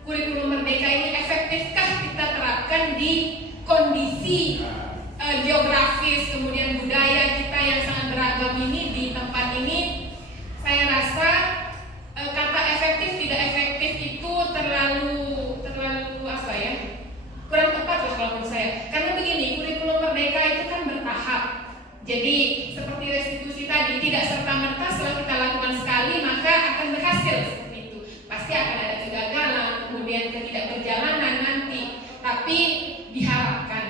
kurikulum Merdeka ini efektifkah kita terapkan di kondisi geografis kemudian budaya kita yang sangat beragam ini di tempat ini? Saya rasa kata efektif tidak efektif itu terlalu apa ya, kurang tepat lah kalau menurut saya. Karena begini, kurikulum Merdeka itu kan bertahap. Jadi seperti restitusi tadi, tidak serta-merta setelah kita lakukan sekali maka akan berhasil seperti itu. Pasti akan ada kegagalan, kemudian ketidakberjalanan nanti. Tapi diharapkan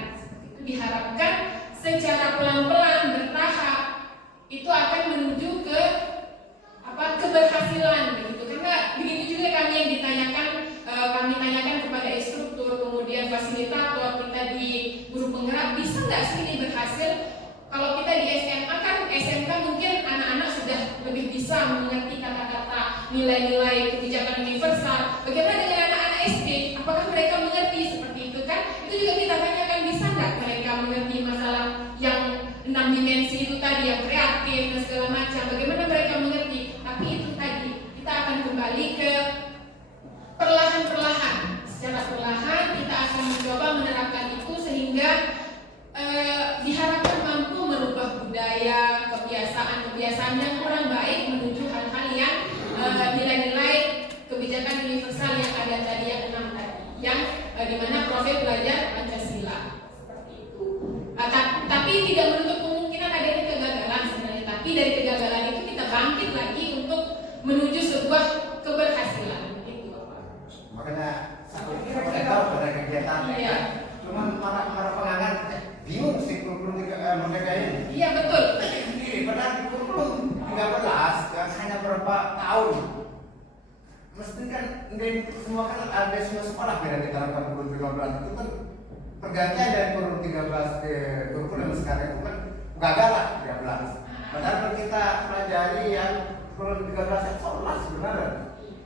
diharapkan secara pelan-pelan bertahap itu akan menuju ke keberhasilan begitu. Karena begitu juga kami yang ditanyakan, kami tanyakan kepada instruktur, kemudian fasilitator kita di guru penggerak, bisa nggak sih ini berhasil? Kalau kita di SMA kan, SMK mungkin anak-anak sudah lebih bisa mengerti kata-kata nilai-nilai kebijakan universal. Bagaimana dengan anak-anak SD? Apakah mereka mengerti seperti itu kan? Itu juga kita tanyakan, bisa nggak mereka mengerti masalah yang 6 dimensi itu tadi, yang kreatif dan segala macam. Bagaimana mereka mengerti? Tapi itu tadi, kita akan kembali ke perlahan-perlahan. Secara perlahan kita akan mencoba menerapkan itu sehingga diharapkan mampu merubah budaya, kebiasaan yang kurang baik menuju hal-hal yang nilai-nilai kebijakan universal yang ada tadi, yang 6 tadi, yang dimana profil belajar Pancasila seperti itu. Tapi tidak menutup kemungkinan adanya kegagalan sebenarnya. Tapi dari kegagalan itu kita bangkit lagi untuk menuju sebuah keberhasilan. Itu Bapak. Makanya saya tahu pada kegiatan mereka. Cuman para pengangan bingung sih kurikulum mereka ini. Iya betul. Ini padahal di kurikulum 13 yang hanya berapa tahun. Mesti kan semua kan ada semua sekolah beda diterapkan kurikulum 15 itu kan pergantian dari kurikulum 13 ke kurikulum sekarang itu kan gagal lah 13. Padahal kalau kita pelajari yang kurikulum 13 yang sekolah sebenarnya.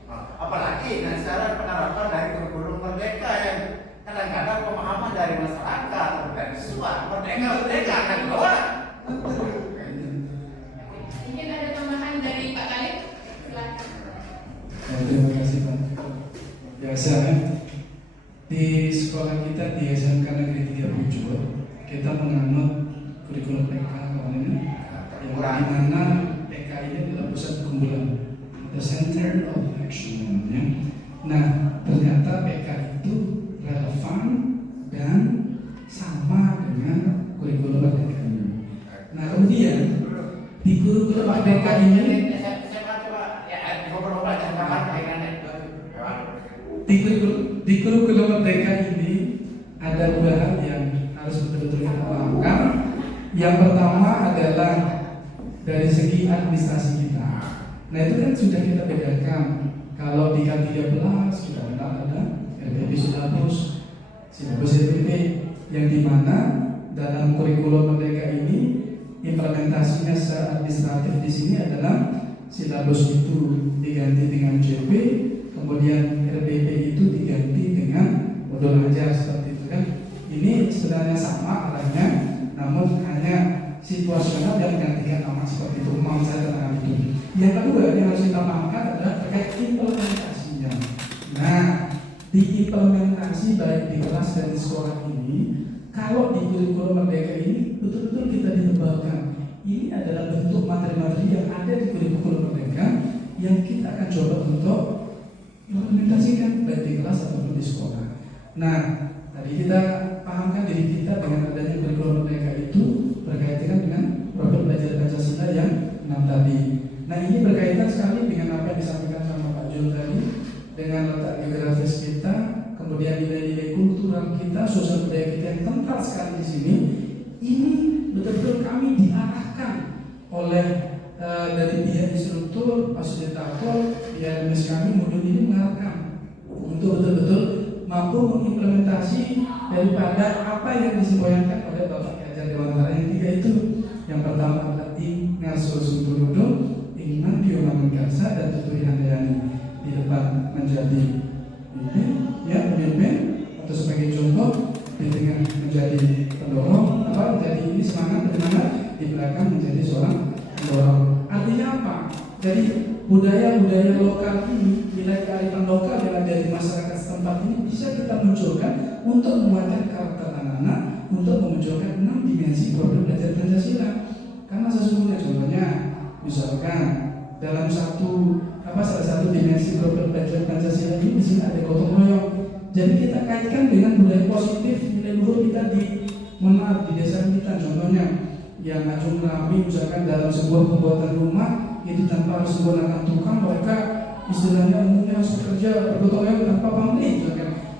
Nah, apalagi secara penerapan dari kurikulum merdeka yang kadang-kadang pemahaman dari masyarakat dari siswa merdeka akan keluar. Mungkin ada tambahan dari Pak Talib, silakan. Terima kasih Pak. Biasa kan? Di sekolah kita di SMK Negeri 3 Pucuk kita menganut kurikulum PK kemarin, yang dimana PK ini adalah pusat kumpulan, the center of action namanya. Nah, ternyata PK itu relevan dan sama dengan kurikulum merdeka ini. Nah, kemudian di kurikulum merdeka ini di kurikulum merdeka ini ada dua hal yang harus betul-betul kita pahamkan. Yang pertama adalah dari segi administrasi kita. Nah, itu kan sudah kita bedakan. Kalau di K13 kita ada RPP silabus RPP, yang dimana dalam kurikulum merdeka ini implementasinya secara administratif di sini adalah silabus itu diganti dengan JP, kemudian RPP itu diganti dengan modul ajar seperti itu kan. Ini sebenarnya sama arahnya, namun hanya situasional dan gantikan nama seperti itu. Mau saya terangkan itu. Yang kedua yang harus kita pahamkan adalah terkait implementasinya. Nah, diimplementasi baik di kelas dan di sekolah ini, kalau di kurikulum merdeka ini betul-betul kita ditebalkan. Ini adalah bentuk materi-materi yang ada di kurikulum merdeka yang kita akan coba untuk implementasikan baik di kelas ataupun di sekolah. Nah, tadi kita pahamkan diri kita dengan adanya kurikulum merdeka itu berkaitan dengan profil belajar Pancasila yang 6 tadi. Nah, ini berkaitan sekali dengan apa yang disampaikan sama Pak Jul tadi, dengan letak geografis kita, kemudian nilai-nilai kultural kita, sosial budaya kita yang kental sekali di sini. Ini betul-betul kami diarahkan oleh dari pihak instruktur, fasilitator, pihak mes kami modul ini mengarahkan untuk betul-betul mampu mengimplementasi daripada apa yang disemboyankan oleh Bapak Ki Hajar Dewantara yang 3 itu. Yang pertama adalah Ingasul Sunturudo, Ingman Bioma Menggarsa, dan Tuturi Handayani di depan menjadi pemimpin atau sebagai contoh, di tengah menjadi pendorong, menjadi ini semangat, bagaimana di belakang menjadi seorang pendorong. Artinya apa? Jadi budaya-budaya lokal ini, nilai kearifan lokal yang ada di masyarakat setempat ini bisa kita munculkan untuk menguatkan karakter anak-anak, untuk memunculkan 6 dimensi program belajar Pancasila. Karena sesungguhnya contohnya, misalkan dalam salah satu dimensi program belajar Pancasila ini di sini ada gotong royong. Jadi kita kaitkan dengan budaya positif, nilai luhur kita di desa kita. Contohnya yang ngajung rapi, misalkan dalam sebuah pembuatan rumah itu tanpa harus menggunakan tukang, mereka istilahnya umumnya harus bekerja bergotong royong tanpa pamrih.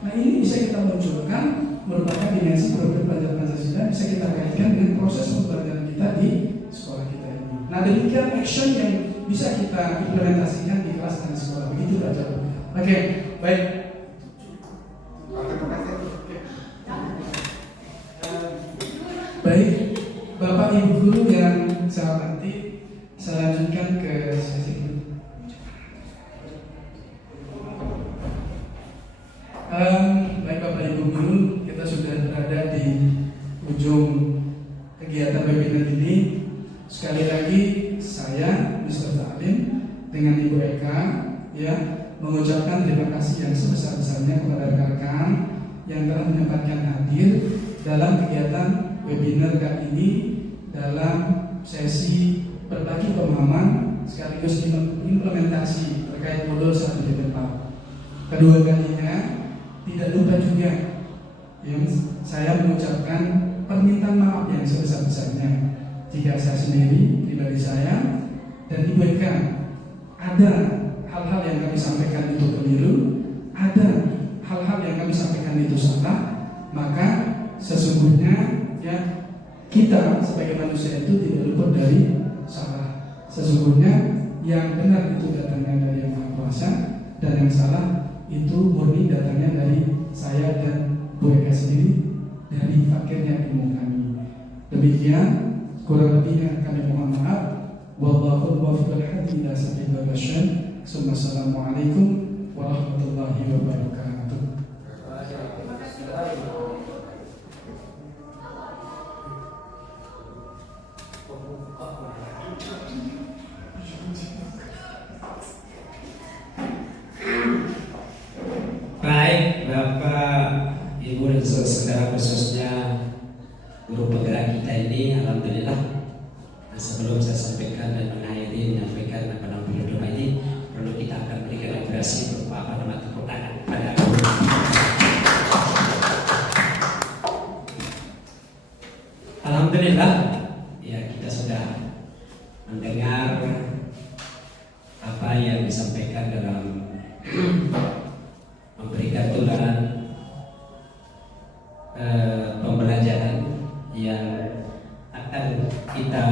Nah, ini bisa kita munculkan merupakan dimensi program belajar Pancasila demikian action yang bisa kita implementasikan di kelas dan sekolah. Begitu Pak Jaro. Oke, baik. Terima kasih. Baik, Bapak Ibu guru yang saya hormati, saya lanjutkan ke sesi ini. Baik Bapak Ibu guru, kita sudah berada di ujung kegiatan webinar ini. Sekali lagi saya Mr. Ta'lim dengan Ibu Eka ya mengucapkan terima kasih yang sebesar-besarnya kepada rekan-rekan yang telah menyempatkan hadir dalam kegiatan webinar kali ini dalam sesi berbagi pemahaman sekaligus implementasi terkait modul 1 depan. Kedua kalinya tidak lupa juga yang saya mengucapkan permintaan maaf yang sebesar-besarnya jika saya sendiri, pribadi saya dan Ibu Eka ada hal-hal yang kami sampaikan itu keliru, ada hal-hal yang kami sampaikan itu salah, maka sesungguhnya ya kita sebagai manusia itu tidak luput dari salah. Sesungguhnya yang benar itu datangnya dari Yang Maha Kuasa dan yang salah itu murni datangnya dari saya dan Bu Eka sendiri dari fakirnya ilmu kami. Demikian kurang lebihnya kami mohon maaf. Wallahu muwaffiq hadi ila sabilil rasyad. Assalamualaikum warahmatullahi wabarakatuh. Baik, Bapak, Ibu dan saudara khususnya guru penggerak kita ini, alhamdulillah. Nah, sebelum saya sampaikan dan menyampaikan apa namanya doa ini, perlu kita akan berikan apresiasi berupa apa namanya tepuk tangan pada guru. Alhamdulillah, ya kita sudah mendengar apa yang disampaikan dalam memberikan tularan pembelajaran yang akan kita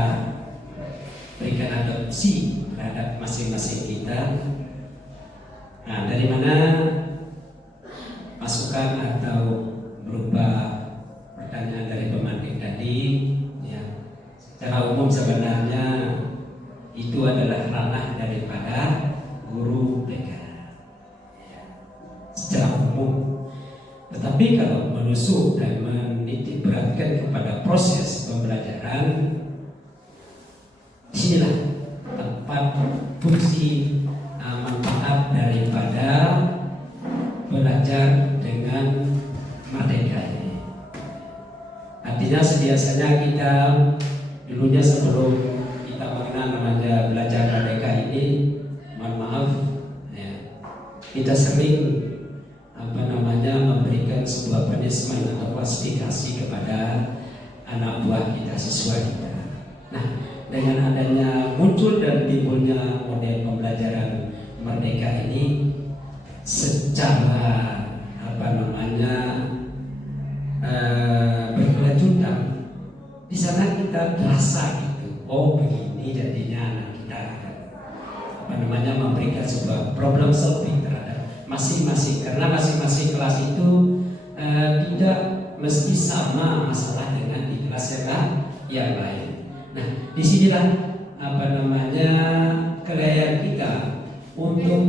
berikan adopsi terhadap masing-masing kita. Nah, dari mana masukan atau berupa pertanyaan dari pemantik tadi, ya, secara umum sebenarnya itu adalah ranah daripada guru TK secara umum. Tetapi kalau menusuk dan menitik beratkan kepada proses pembelajaran, disinilah tempat fungsi manfaat daripada belajar dengan merdeka ini. Artinya biasanya kita dulunya sebelum kita mengenal namanya belajar merdeka ini, mohon maaf, ya, kita sering memberikan sebuah punishment atau klasifikasi kepada anak buah kita, siswa kita. Nah, dengan adanya muncul dan timbulnya model pembelajaran merdeka ini secara berkelanjutan, di sana kita terasa gitu, oh begini jadinya anak kita akan memberikan sebuah problem solving terhadap masing-masing, karena masing-masing kelas itu tidak mesti sama masalah dengan di kelas yang lain. Nah, disinilah kelayakan kita untuk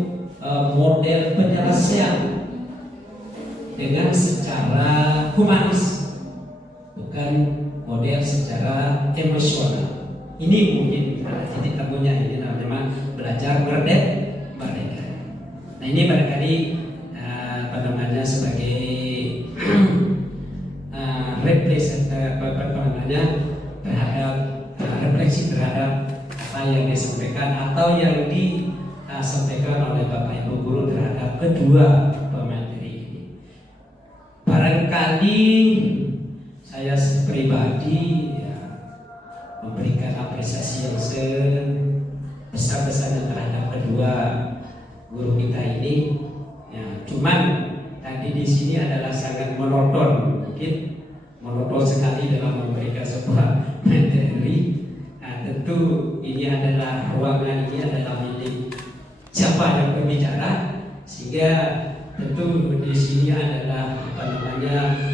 model penyelesaian dengan secara humanis, bukan model secara emosional. Ini mungkin titik temunya, ini namanya belajar merdeka. Nah, ini barangkali sebagai refleksi terhadap apa yang disampaikan atau yang disampaikan oleh Bapak Ibu guru terhadap kedua pemateri ini. Barangkali saya pribadi ya, memberikan apresiasi yang sebesar-besarnya terhadap kedua guru kita ini. Ya, cuman tadi di sini adalah sangat monoton, mungkin monoton sekali dalam memberikan sebuah materi. Nah, tentu ini ini adalah ruangan ini adalah milik siapa yang berbicara, sehingga tentu di sini adalah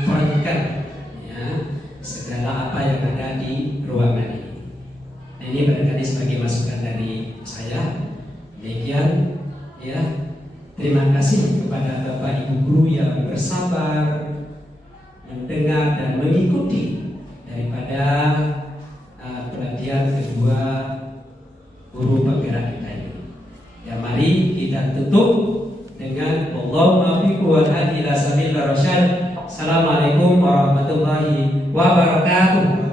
perhatikan ya segala apa yang ada di ruangan ini. Nah, ini barangkali sebagai masukan dari saya. Demikian ya. Terima kasih kepada Bapak Ibu guru yang bersabar mendengar dan mengikuti daripada pelatihan kedua guru penggerak kita ini. Ya, mari kita tutup dengan Allahumma biqu wal hadi ila sabil rasyad. Assalamualaikum warahmatullahi wabarakatuh.